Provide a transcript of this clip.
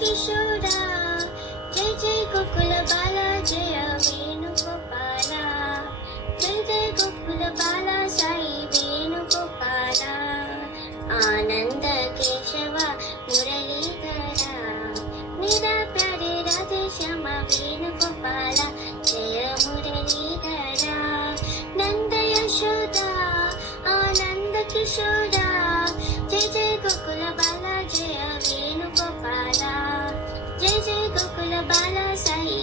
కిశోరా జయ జయ గోకుల బాల జయ వేణుగోపాల జయ జయ గోకుల బాల సాయి వేణుగోపాల ఆనంద కేశవ మురళీధర నిరా ప్యారే రాధే శ్యామ వేణుగోపాల జయ మురళీధర నంద యశోద ఆనంద కిశోర జయ జయ గోకుల బాల జయ వేణుగోపాల జయ జయ గోకుల బాల సాయి